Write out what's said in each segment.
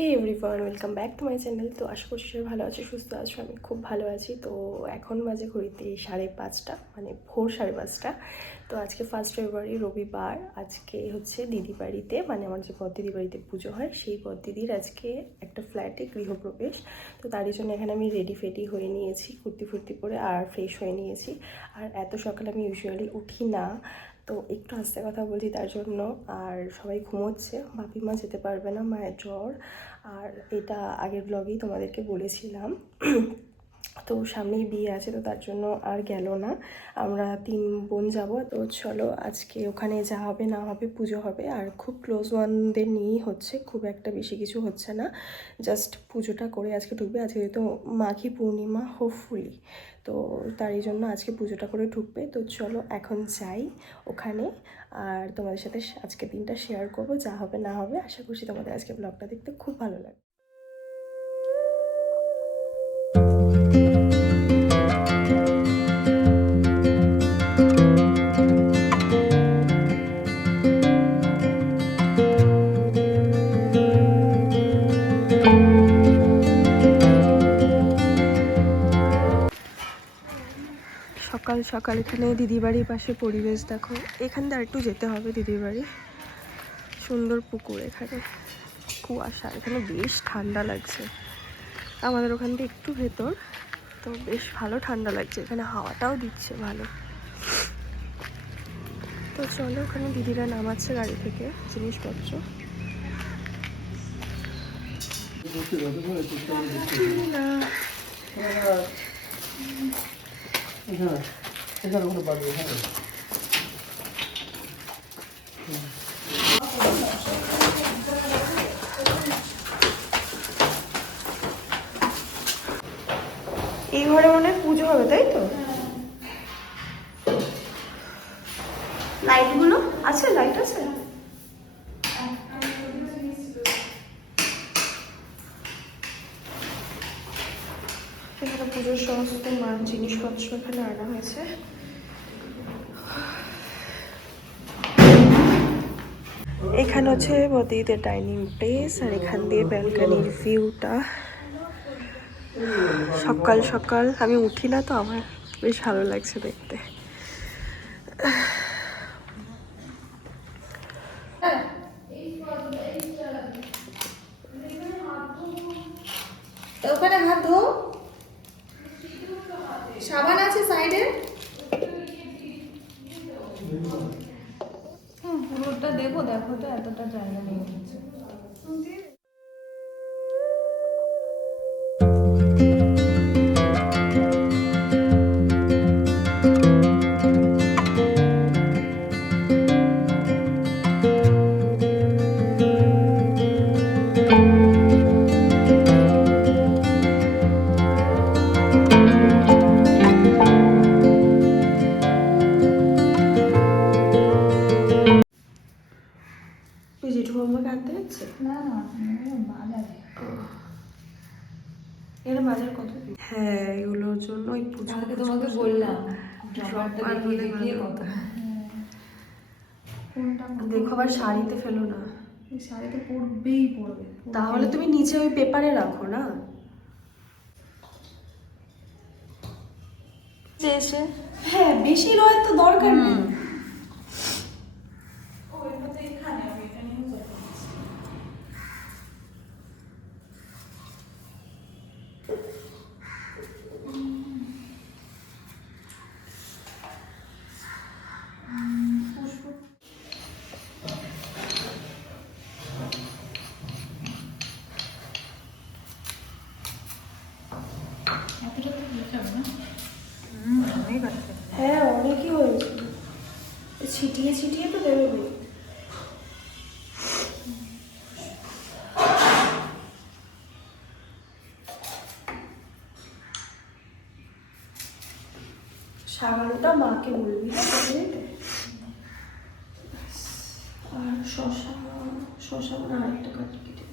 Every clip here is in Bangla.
Hey everyone, welcome back to my channel. তো আশা করছি সবাই ভালো আছে, সুস্থ আছো। আমি খুব ভালো আছি। তো এখন বাজে ঘড়িতে 5:30, মানে ভোর 5:30। তো আজকে 1 ফেব্রুয়ারি, রবিবার। আজকে হচ্ছে দিদি বাড়িতে, মানে আমার যে বড়দিদি বাড়িতে পুজো হয়, সেই বড়দিদির আজকে একটা ফ্ল্যাটে গৃহপ্রবেশ। তো তারই জন্য এখানে আমি রেডি ফেডি হয়ে নিয়েছি, কুর্তি ফুর্তি পরে আর ফ্রেশ হয়ে নিয়েছি। আর এত সকালে আমি ইউজুয়ালি উঠি না, তো একটু আস্তে কথা বলছি তার জন্য। আর সবাই ঘুমোচ্ছে, বাপি মা যেতে পারবে না, মায়ের জ্বর। আর এটা আগের ব্লগেই তোমাদেরকে বলেছিলাম। তো সামনেই বিয়ে আছে, তো তার জন্য আর গেল না। আমরা 3 বোন যাব। তো চলো, আজকে ওখানে যা হবে না হবে, পুজো হবে। আর খুব ক্লোজ ওয়ানদের নিয়েই হচ্ছে, খুব একটা বেশি কিছু হচ্ছে না। জাস্ট পুজোটা করে আজকে ঢুকবে। আজকে যেহেতু মাঘী পূর্ণিমা, হোপফুলি, তো তারই জন্য আজকে পুজোটা করে ঢুকবে। তো চলো এখন যাই ওখানে, আর তোমাদের সাথে আজকে দিনটা শেয়ার করবো, যা হবে না হবে। আশা করছি তোমাদের আজকে ব্লগটা দেখতে খুব ভালো লাগবে। সকাল সকাল এখানে দিদির বাড়ির পাশে পরিবেশ দেখো। এখান দিয়ে একটু যেতে হবে দিদির বাড়ি। সুন্দর পুকুর, এখানে কুয়াশা, এখানে বেশ ঠান্ডা লাগছে। আমাদের ওখান থেকে একটু ভেতর, তো বেশ ভালো ঠান্ডা লাগছে। এখানে হাওয়াটাও দিচ্ছে ভালো। তো চলো, ওখানে দিদিরা নামাচ্ছে গাড়ি থেকে জিনিসপত্র। এই ঘরে মনে হয় পুজো হবে, তাই তো? লাইটগুলো আছে, লাইট আছে। এখানে পুজোর সমস্ত জিনিসপত্র এখানে আনা হয়েছে। এখানে হচ্ছে বদিদের ডাইনিং প্লেস, আর এখান দিয়ে ব্যালকানির ভিউটা। সকাল সকাল আমি উঠি না, তো আমার বেশ ভালো লাগছে দেখতে। ওখানে হাত ধো, সাবান আছে সাইডে। পুরোটা দেবো, দেখো তো এতটা জায়গা নেই হচ্ছে। তুই জেঠু আমাকে আনতে যাচ্ছে? না না, বাজারে। এরা বাজার কত? হ্যাঁ, এগুলোর জন্য ওই পুজো কালকে তোমাকে বললাম ড্রপারটা ড্রপারটা দেখিয়ে দেখিয়ে কত। কোনটা দেখো, আবার শাড়িতে ফেলো না। এই শাড়িতে পরবেই পরবে। তাহলে তুমি নিচে ওই পেপারে রাখো না। এসে হ্যাঁ, বেশি রয়ের তো দরকার নেই। এতটা তো হয়ে যাবে না? অনেক আছে। হ্যাঁ, অনেকই হয়েছে। ছিটিয়ে ছিটিয়ে তো দেবে। সাবানটা মাকে বলবি, হ্যাঁ? আর শশা, শশা না, আরেকটা কাটি কেটে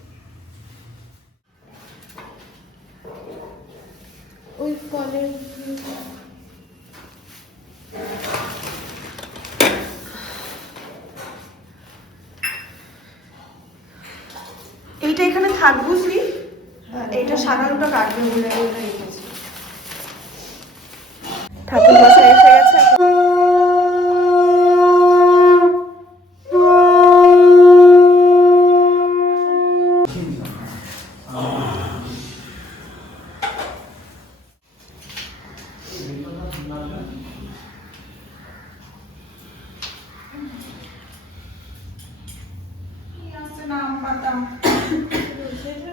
ওই ফলের। এইটা এখানে শাক বুঝলি, এটা শাক আলুটা কাটবে বলে ওটা রেখেছি। ঠাকুর মশাই এসে গেছে।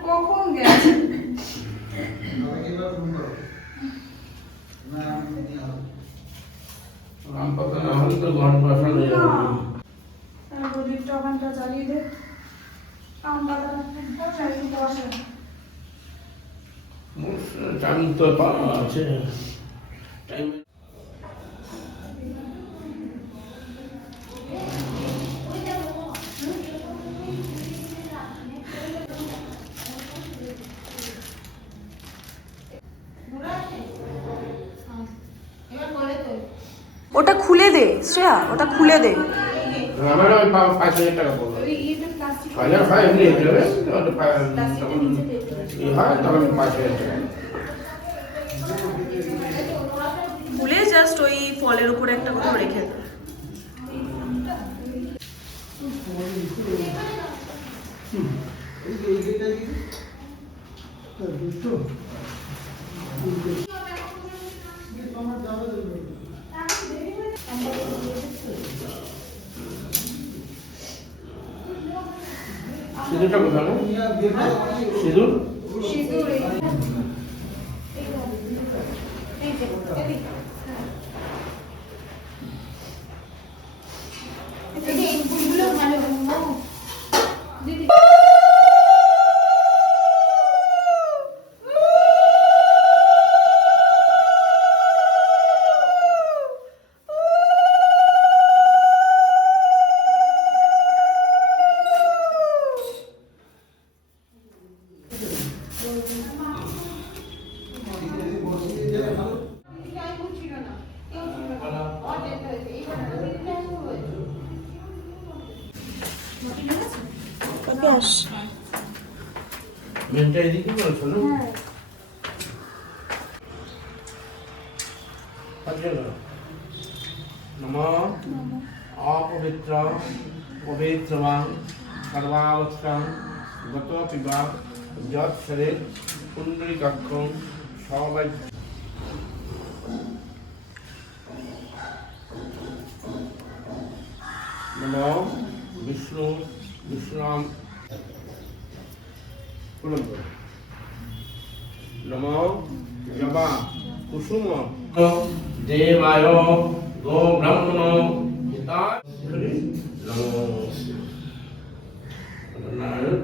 কখন গেছে? প্রদীপটা ওখানটা জ্বালিয়ে দে। আম পাতা একটু বসে। টাইম তো আছে। ওটা খুলে দে শ্রেয়া, ওটা খুলে দে। আমার ওই 5,000 টাকা পড়লো। 6,000 হয় এমনি হয়ে যাবে। হয় তখন 5,000 টাকা। খুলে জাস্ট ওই ফলের উপরে একটা করে রেখে দে। সিঁদুরটা কোথায়? সিঁদুর মেনটা এদিকে বলছো না? নমঃ অপবিত্র পবিত্রবাং সর্বাবস্থাং গত পিবা যৎ শরীর পুণ্ডরীকাক্ষং সবাই নমঃ বিষ্ণু বিষ্ণাম নমঃ জবা কুসুম দেবায় গো ব্রাহ্মণ হিতায় নমঃ নারায়ণ।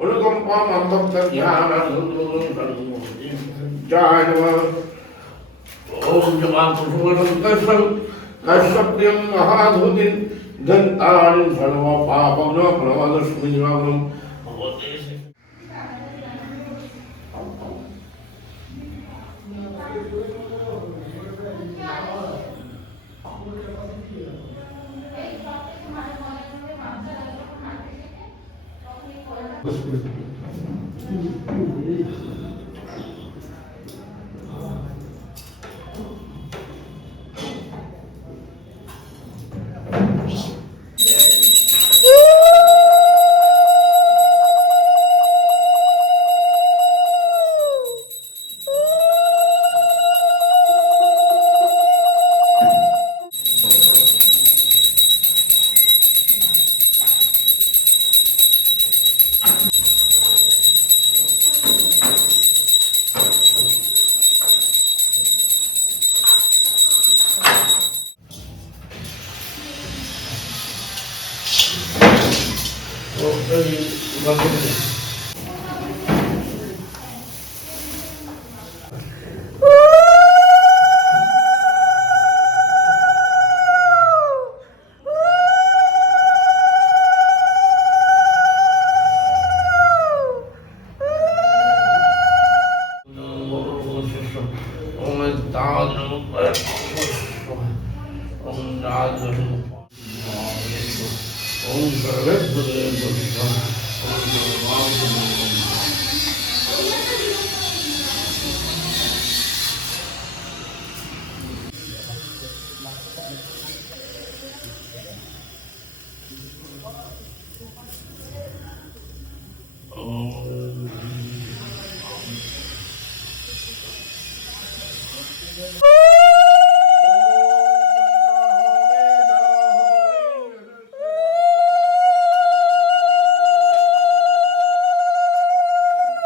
অনুকম্পা মন্তব্য জ্ঞান জয় নমঃ ওম জবা কুসুম কষ্টম কষ্টপ্রিয়ম মহাধূতিন দন্তানি সর্ব পাপগ্ন প্রমাদস্মি নিবাগ্নম ভগবতে।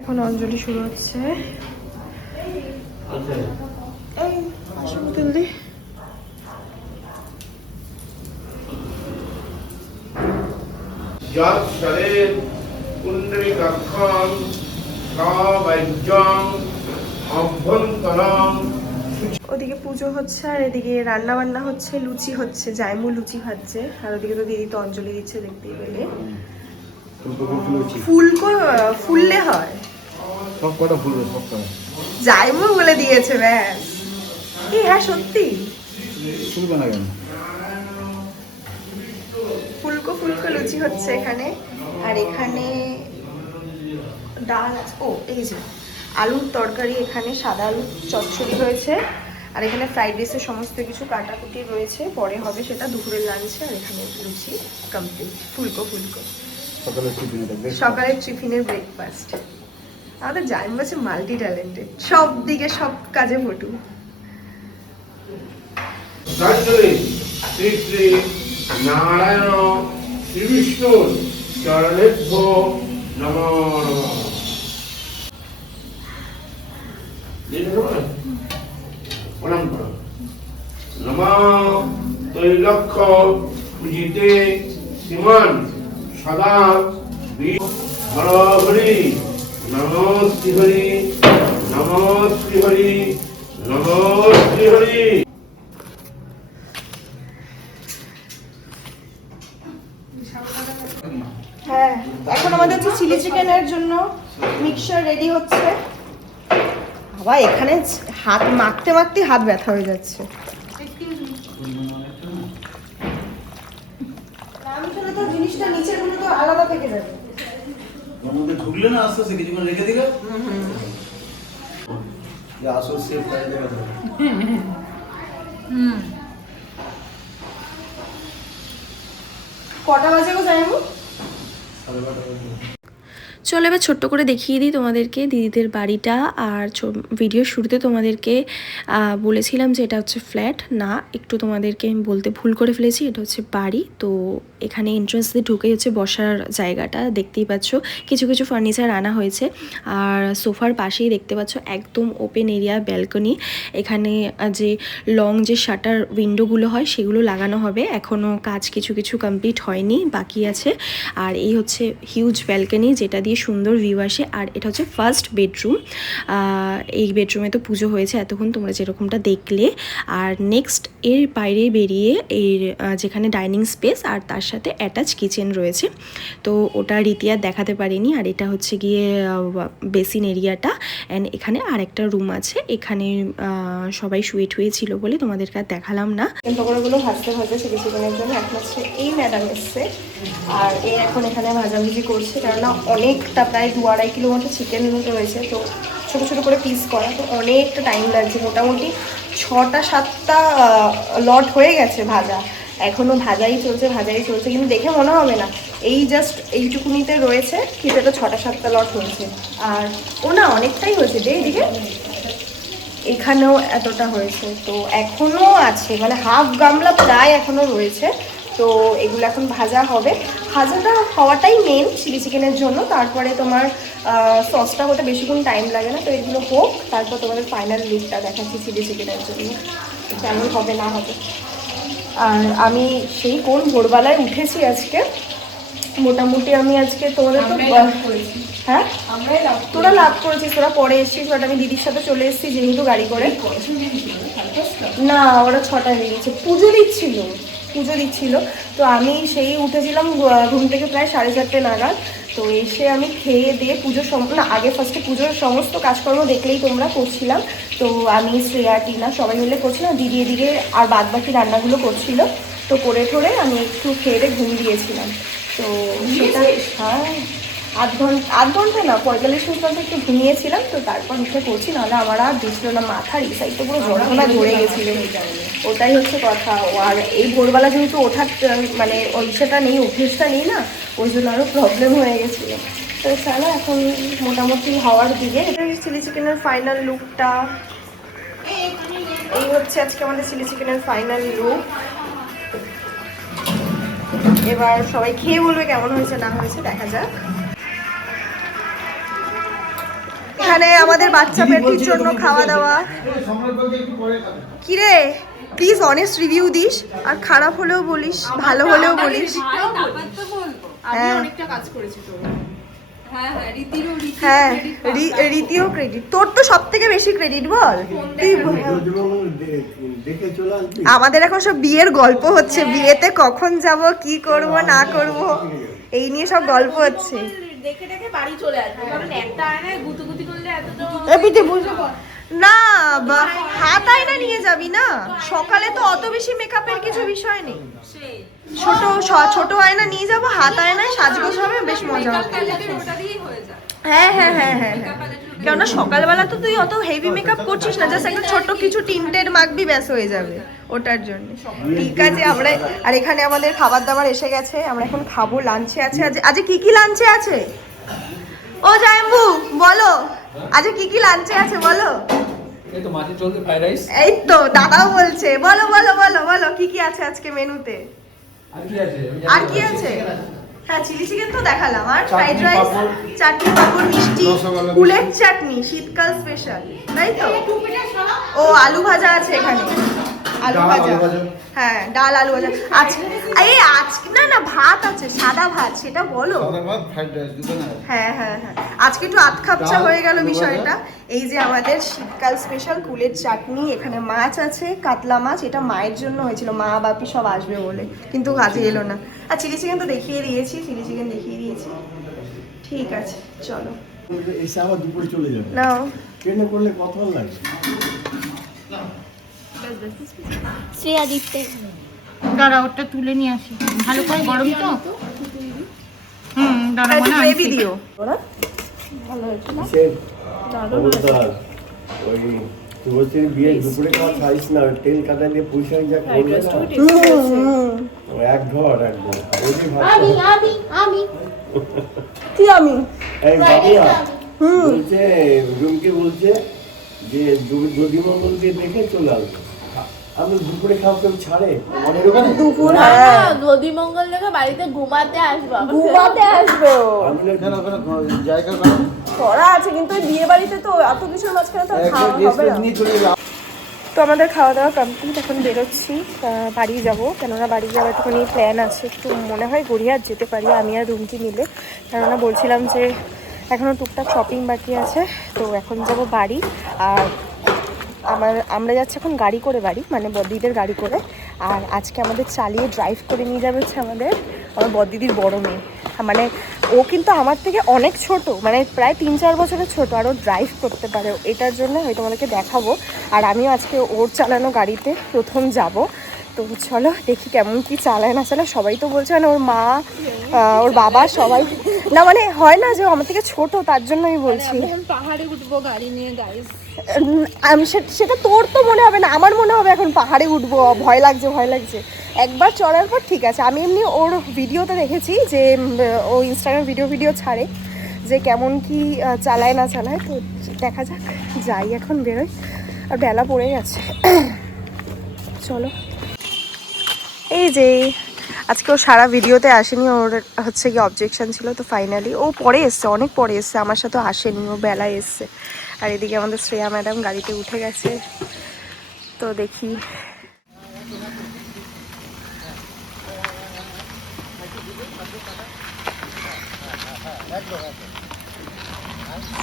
এখন অঞ্জলি শুরু হচ্ছে। এই আসুন জলদি। যৎ শরেৎ পুণ্ডরীকাক্ষং সবাজ্যং অভ্যন্তরং। ওদিকে পুজো হচ্ছে আর এদিকে রান্না বান্না হচ্ছে, লুচি হচ্ছে, জাইমু লুচি ভাজছে আর ওদিকে তো দিদি তো অঞ্জলি দিচ্ছে দেখতেই পেলে। ফুললে হয় সব কটা ফুলবে, সব কটা জাইমু বলে দিয়েছে ব্যাস। হ্যাঁ সত্যি ফুলবে না কেন? ফুলকো লুচি হচ্ছে এখানে। আর এখানে ডাল আছে, ও এই যে আলুর তরকারি, এখানে সাদা আলুর চচ্চড়ি হয়েছে আর এখানে ফ্রাইড রাইসের সমস্ত কিছু কাটাকুটি রয়েছে, পরে হবে সেটা দুপুরের লাঞ্চে। আর এখানে লুচি কমপ্লিট, ফুলকো সকালের টিফিনের ব্রেকফাস্ট। আমাদের জাইম হচ্ছে মাল্টি ট্যালেন্টেড, সব দিকে সব কাজে পটু। শ্রী শ্রী নারায়ণ শ্রী বিষ্ণুর চরণেভ্যো নমো নমঃ। প্রণাম করো। নমঃ তৈলক্ষ পূজিতে শ্রীমান সদা হরি নমো শ্রীহরি নমো শ্রীহরি নমো শ্রীহরি। হ্যাঁ, এখন আমাদের হচ্ছে চিলি চিকেনের জন্য মিক্সচার রেডি হচ্ছে। বাবা এখানে হাত মাখতে মাখতে হাত ব্যথা হয়ে যাচ্ছে। আমি চলে তো জিনিসটা নিচের গুলো তো আলাদা থেকে যাবে। ওর মধ্যে ঢুকলে না আস্তে আস্তে কিছুক্ষণ রেখে দিলে আসল সেফ করে দেবে। কটা বাজে গো যাইমু? চলো এবার ছোট্ট করে দেখিয়ে দিই তোমাদেরকে দিদিদের বাড়িটা। আর ভিডিও শুরুতে তোমাদেরকে বলেছিলাম যে এটা হচ্ছে ফ্ল্যাট, না একটু তোমাদেরকে আমি বলতে ভুল করে ফেলেছি, এটা হচ্ছে বাড়ি। তো এখানে এন্ট্রান্স দিয়ে ঢুকেই হচ্ছে বসার জায়গাটা, দেখতেই পাচ্ছ কিছু কিছু ফার্নিচার আনা হয়েছে। আর সোফার পাশেই দেখতে পাচ্ছ একদম ওপেন এরিয়া ব্যালকনি। এখানে যে লং যে শাটার উইন্ডোগুলো হয় সেগুলো লাগানো হবে, এখনও কাজ কিছু কিছু কমপ্লিট হয়নি, বাকি আছে। আর এই হচ্ছে হিউজ ব্যালকনি যেটা দিয়ে সুন্দর ভিউ আসে। আর এটা হচ্ছে ফার্স্ট বেডরুম। এই বেডরুমে তো পুজো হয়েছে এতক্ষণ তোমরা যেরকমটা দেখলে। আর নেক্সট এর বাইরে বেরিয়ে এর যেখানে ডাইনিং স্পেস আর তার সাথে অ্যাটাচ কিচেন রয়েছে, তো ওটা রীতি আর দেখাতে পারিনি। আর এটা হচ্ছে গিয়ে বেসিন এরিয়াটা। অ্যান্ড এখানে আরেকটা রুম আছে, এখানে সবাই শুয়ে টুয়ে ছিল বলে তোমাদেরকে আর দেখালাম না। পকোড়াগুলো ভাজতে চিলি চিকেনের জন্য এখন হচ্ছে এই ম্যাডাম এসছে আর এ এখন এখানে ভাজাভুজি করছে, কেননা অনেকটা প্রায় 2-2.5 কিলো মতো চিকেন রয়েছে, তো ছোটো ছোটো করে পিস করা, তো অনেকটা টাইম লাগছে। মোটামুটি 6-7টা লট হয়ে গেছে ভাজা, এখনও ভাজাই চলছে, কিন্তু দেখে মনে হবে না এই জাস্ট এইটুকুনিতে রয়েছে, কিন্তু এটা 6-7টা লট হয়েছে। আর ও না অনেকটাই হয়েছে যে এইদিকে এখানেও এতটা হয়েছে, তো এখনও আছে, মানে হাফ গামলা প্রায় এখনও রয়েছে। তো এগুলো এখন ভাজা হবে, ভাজাটা হওয়াটাই মেন চিলি চিকেনের জন্য। তারপরে তোমার সসটা হতে বেশিক্ষণ টাইম লাগে না, তো এগুলো হোক, তারপর তোমাদের ফাইনাল লুকটা দেখাচ্ছি চিলি চিকেনের জন্য কেমন হবে না হবে। আর আমি সেই কোন ভোরবেলায় উঠেছি আজকে, মোটামুটি আমি আজকে তোমাদের তো হ্যাঁ তোরা লাভ করেছিস, তোরা পরে এসেছিস, বাট আমি দিদির সাথে চলে এসেছি যেহেতু গাড়ি করে। না ওরা 6টায় বেরিয়েছে, পুজো দিচ্ছিল, তো আমি সেই উঠেছিলাম ঘুম থেকে প্রায় 4:30 নাগাদ। তো এসে আমি খেয়ে দিয়ে পুজোর না আগে ফার্স্টে পুজোর সমস্ত কাজকর্ম দেখলেই তোমরা করছিলাম। তো আমি শ্রেয়া টিনা সবাই মিলে করছিলাম, দিদি এদিকে আর বাদ বাকি রান্নাগুলো করছিল। তো করে ঠোরে আমি একটু খেয়ে ঘুম দিয়েছিলাম। তো সেটা হ্যাঁ আধ ঘন্টা না 45 মিনিট মতো একটু ঘুমিয়েছিলাম। তো তারপর উঠে পড়ছি, নাহলে আমার আর দিচ্ছিল না, মাথার এই সাইডটা পুরো যন্ত্রণা ধরে গেছিলো। ওটাই হচ্ছে কথা। আর এই ভোরবেলা যেহেতু ওঠার মানে সেটা নেই, অভ্যেসটা নেই না, ওই জন্য আরও প্রবলেম হয়ে গেছিলো। তো চলো এখন মোটামুটি হওয়ার দিকে। এটা হচ্ছে চিলি চিকেনের ফাইনাল লুকটা। এই হচ্ছে আজকে আমাদের চিলি চিকেনের ফাইনাল লুক। এবার সবাই খেয়ে বলবে কেমন হয়েছে না হয়েছে, দেখা যাক। এখানে আমাদের বাচ্চা পেটির জন্য খাওয়া দাওয়া। কিরে প্লিজ অনেস্ট রিভিউ দিস, আর খারাপ হলেও বলিস, ভালো হলেও বলিস। হ্যাঁ রীতিও ক্রেডিট, তোর তো সব থেকে বেশি ক্রেডিট বল। আমাদের এখন সব বিয়ের গল্প হচ্ছে, বিয়েতে কখন যাব, কি করব না করব, এই নিয়ে সব গল্প হচ্ছে। না হাত আয়না নিয়ে যাবি না, সকালে তো অত বেশি মেকআপের কিছু বিষয় নেই। ছোট আয়না নিয়ে যাবো, হাত আয়নায় সাজগোজ হবে, বেশ মজা হবে। হ্যাঁ হ্যাঁ হ্যাঁ হ্যাঁ হ্যাঁ, কেননা সকালবেলা তো তুই অত হেভি মেকআপ করছিস না, জাস্ট একটা ছোট কিছু টিন্টেড মাখবি, ব্যাস হয়ে যাবে ওটার জন্য। ঠিক আছে আমরা, আর এখানে আমাদের খাবার দাবার এসে গেছে, আমরা এখন খাবো। লাঞ্চে আছে আজ কি কি লাঞ্চে আছে? ও জাম্বু বলো আজ কি কি লাঞ্চে আছে বলো। এই তো মাছের ঝোল, ফ্রাইড রাইস। এই তো দাদাও বলছে, বলো বলো বলো বলো কি কি আছে আজকে মেনুতে। আর কি আছে? হ্যাঁ চিলি চিকেন তো দেখালাম, আর ফ্রাইড রাইস, চাটনি পাঁপড়, মিষ্টি, কুলের চাটনি, শীতকাল স্পেশাল, তাই তো। ও আলু ভাজা আছে এখানে, আলু ভাজা, হ্যাঁ ডাল আলু ভাজা আজকে। আজকে না না ভাত আছে, সাদা ভাত, সেটা বলো। হ্যাঁ হ্যাঁ হ্যাঁ, আজকে একটু আতখাপচা হয়ে গেল বিষয়টা। এই যে আমাদের শীতকাল স্পেশাল কুলের চাটনি, এখানে মাছ আছে, কাতলা মাছ, এটা মায়ের জন্য হয়েছিল, মা বাপি সব আসবে বলে, কিন্তু কাজে এলো না। আর চিলি চিকেন তো দেখিয়ে দিয়েছি, চিলি চিকেন দেখিয়ে দিয়েছি। ঠিক আছে চলো, এসে আবার দুপুরে চলে যাবে। নাও ট্রেনে করলে কত ভালো লাগে। শ্রেয়া দিতে দাঁড়া, ওটা তুলে নিয়ে আসি, ভালো করে গরম তো। দাঁড়া মানে গ্রেভি দিও ওরা, ভালো হয়েছে না? ওই শুভশ্রী বিয়ে দুপুরে খাওয়া খাইস না, তেল কাটা দিয়ে পুঁইশাক যা করবে না, এক ঘর আমি কি আমি এই বাবিয়া বলছে, রুমকে বলছে যে দধিমঙ্গলকে দেখে চলে আসবে। আমি দুপুরে খাওয়া কেউ ছাড়ে দুপুর? নদী মঙ্গল থেকে বাড়িতে ঘুমাতে আসবো। আমি জায়গা করা আছে, কিন্তু বিয়ে বাড়িতে তো এত কিছুর মাঝখানে তো খাওয়া হবে না। তো আমাদের খাওয়া দাওয়া কমপ্লিট, এখন বেরোচ্ছি বাড়ি যাব। কেননা বাড়ি যাওয়ার একটুখানি প্ল্যান আছে, একটু মনে হয় গড়িয়াহাট যেতে পারি আমি আর রুমকি মিলে। কেননা বলছিলাম যে এখনও টুকটাক শপিং বাকি আছে, তো এখন যাব বাড়ি। আর আমরা যাচ্ছি এখন গাড়ি করে বাড়ি, মানে বড়দিদির গাড়ি করে। আর আজকে আমাদের চালিয়ে ড্রাইভ করে নিয়ে যাবে হচ্ছে আমার বড়দিদির বড় মেয়ে। মানে ও কিন্তু আমার থেকে অনেক ছোট, মানে প্রায় 3-4 বছরের ছোট, আর ও ড্রাইভ করতে পারে। এটার জন্য হয়তো তোমাদেরকে দেখাবো। আর আমিও আজকে ওর চালানো গাড়িতে প্রথম যাব। তো চলো দেখি কেমন কি চালায় না চালায়। সবাই তো বলছে, মানে ওর মা, ওর বাবা, সবাই না, মানে হয় না যে আমার থেকে ছোট, তার জন্য আমি বলছি। পাহাড়ে উঠবো গাড়ি নিয়ে গাইস। সেটা তোর তো মনে হবে না, আমার মনে হবে এখন পাহাড়ে উঠবো, ভয় লাগছে। একবার চড়ার পর ঠিক আছে। আমি এমনি ওর ভিডিওতে দেখেছি যে ও ইনস্টাগ্রাম ভিডিও ছাড়ে যে কেমন কি চালায় না চালায়। তো দেখা যাক, যাই এখন বেরোই, আর বেলা পড়ে গেছে। চলো, এই যে আজকে ও সারা ভিডিওতে আসেনি, ওর হচ্ছে কি অবজেকশন ছিল। তো ফাইনালি ও পরে এসছে, অনেক পরে এসছে, আমার সাথে আসেনি, ও বেলায় এসছে। আর এদিকে আমাদের শ্রেয়া ম্যাডাম গাড়িতে উঠে গেছে। তো দেখি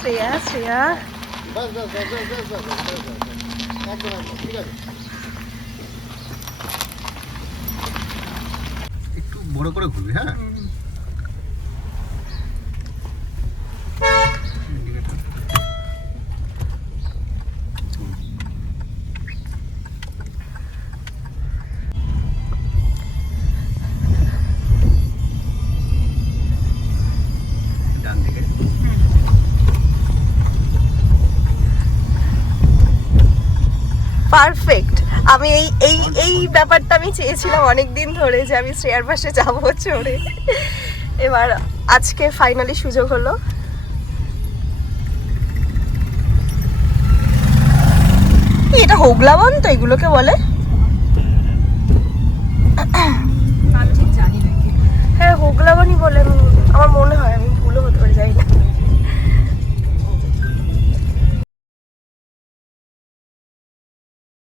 শ্রেয়া একটু বড় করে ঘুরবি। হ্যাঁ পারফেক্ট। আমি এই এই এই ব্যাপারটা আমি চেয়েছিলাম অনেক দিন ধরে, যে আমি শ্রেয়ার পাশে যাবো চড়ে। এবার আজকে ফাইনালি সুযোগ হলো। এটা হোগলাবন তো এগুলোকে বলে? হ্যাঁ হোগলাবনই বলে, আমার মনে হয়, আমি ভুলও হতে পারি, জানি না।